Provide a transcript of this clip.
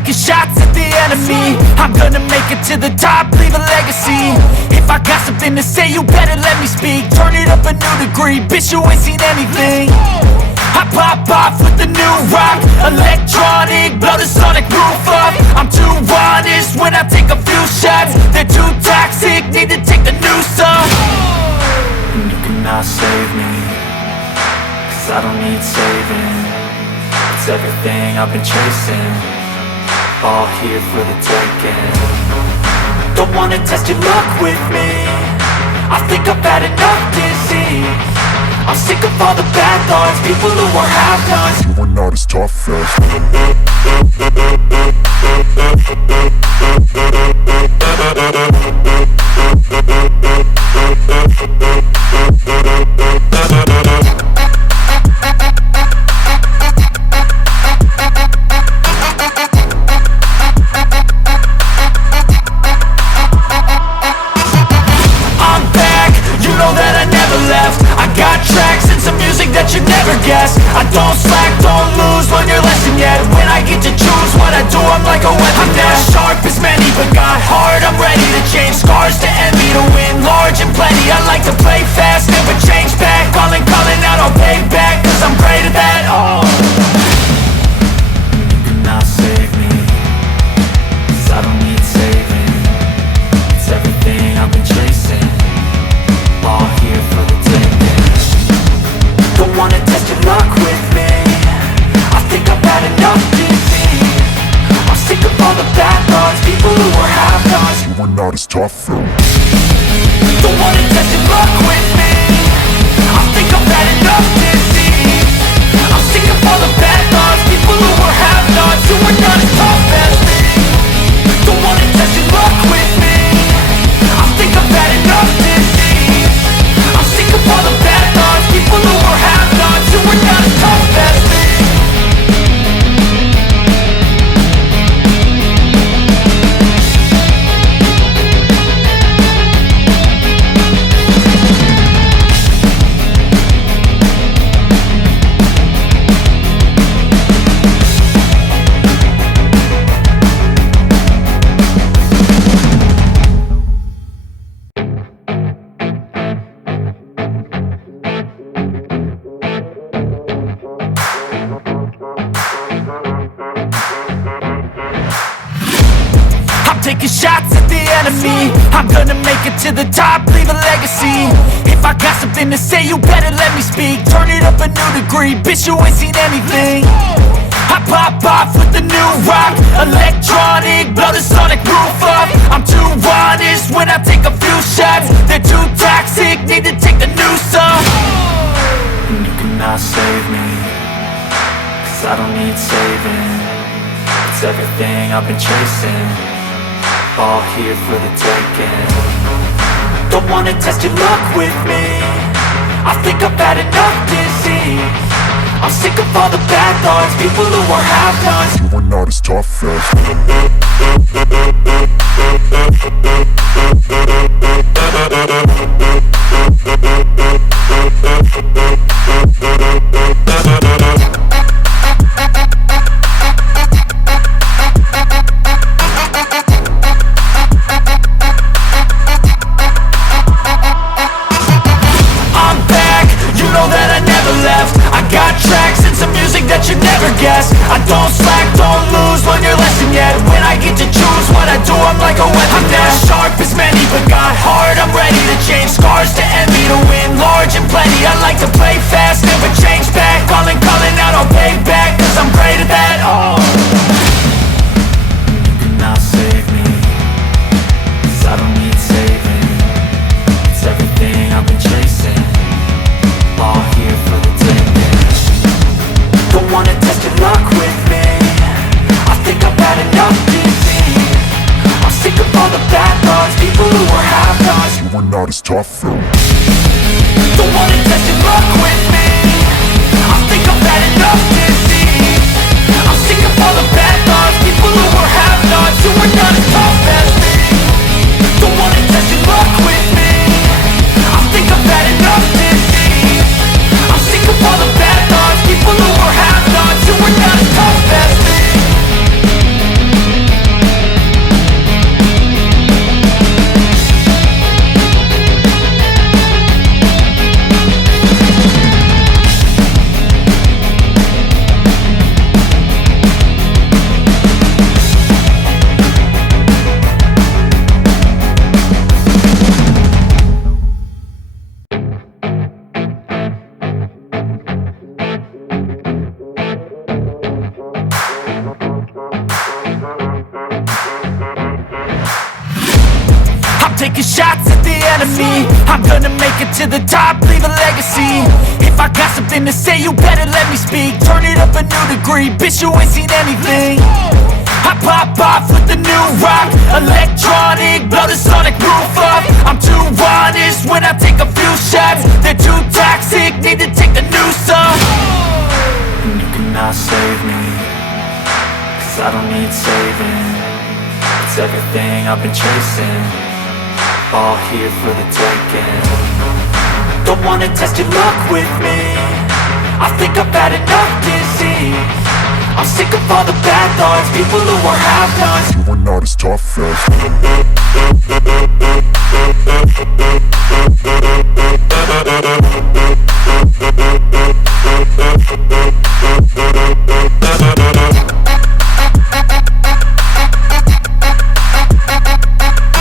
taking shots at the enemy. I'm gonna make it to the top, leave a legacy. If I got something to say, you better let me speak. Turn it up a new degree, bitch, you ain't seen anything. I pop off with the new rock, electronic, blow the sonic roof up. I'm too honest when I take a few shots. They're too toxic, need to take the noose off. And you cannot save me, 'cause I don't need saving. It's everything I've been chasing, all here for the taking. Don't wanna test your luck with me, I think I've had enough disease. I'm sick of all the bad thoughts, people who are half-nots. You are not as tough as that you never guess. I don't slack, don't lose, learn your lesson yet. When I get to choose what I do, I'm like a weapon. I'm not sharp as many, but got hard, I'm ready to change. Scars to envy, to win large and plenty. I like to play fast, never change back. Calling out, I'll pay back, 'cause I'm great at that. Oh, you cannot save me, 'cause I don't need saving. It's everything I've been chasing, all here for the taking. Don't wanna test your luck with me, I think I've had enough disease. I'm sick of all the bad thoughts, people who are half-nots. you are not as tough as Don't wanna test your luck with me, I think I've had enough disease. I'm sick of all the bad thoughts, people who are half-nots, who are not as tough as me. Don't wanna test your luck with me, I think I've had enough disease. I'm sick of all the bad thoughts, people who are half-nots, who are not as tough as me. Taking shots at the enemy. I'm gonna make it to the top, leave a legacy. If I got something to say, you better let me speak. Turn it up a new degree, bitch, you ain't seen anything. I pop off with the new rock, electronic, blow the sonic roof up. I'm too honest when I take a few shots. They're too toxic, need to take the noose off. And you cannot save me, 'cause I don't need saving. It's everything I've been chasing, all here for the taking. Don't wanna test your luck with me, I think I've had enough disease. I'm sick of all the bad thoughts, people who are half-nots. you are not as tough as I don't slack, don't lose, learn your lesson yet. When I get to choose what I do, I'm like a weapon. I'm not sharp as many, but got hard, I'm ready to change. Scars to envy, to win large and plenty. I like to play fast, never change back. Calling out, I'll pay back, 'cause I'm great at that. Oh, you cannot save me, 'cause I don't need saving. It's everything I've been chasing, all here for the taking. Don't wanna test your luck with me, I think I've had enough disease. I'm sick of all the bad thoughts, people who are half-nots. you are not as tough as Don't wanna test your luck with me, I think I've had enough disease. I'm sick of all the bad thoughts, people who are half-nots, who are not as tough as me. Don't wanna test your luck with me, I think I've had enough disease. I'm sick of all the bad thoughts, people who are half-nots, who are not as tough as me. I'm gonna make it to the top, leave a legacy. If I got something to say, you better let me speak. Turn it up a new degree, bitch, you ain't seen anything. I pop off with the new rock, electronic, blow the sonic roof up. I'm too honest when I take a few shots. They're too toxic, need to take the noose off. And you cannot save me, 'cause I don't need saving. It's everything I've been chasing, all here for the taking. Don't wanna test your luck with me, I think I've had enough disease. I'm sick of all the bad thoughts, people who are half-nots. You were not as tough as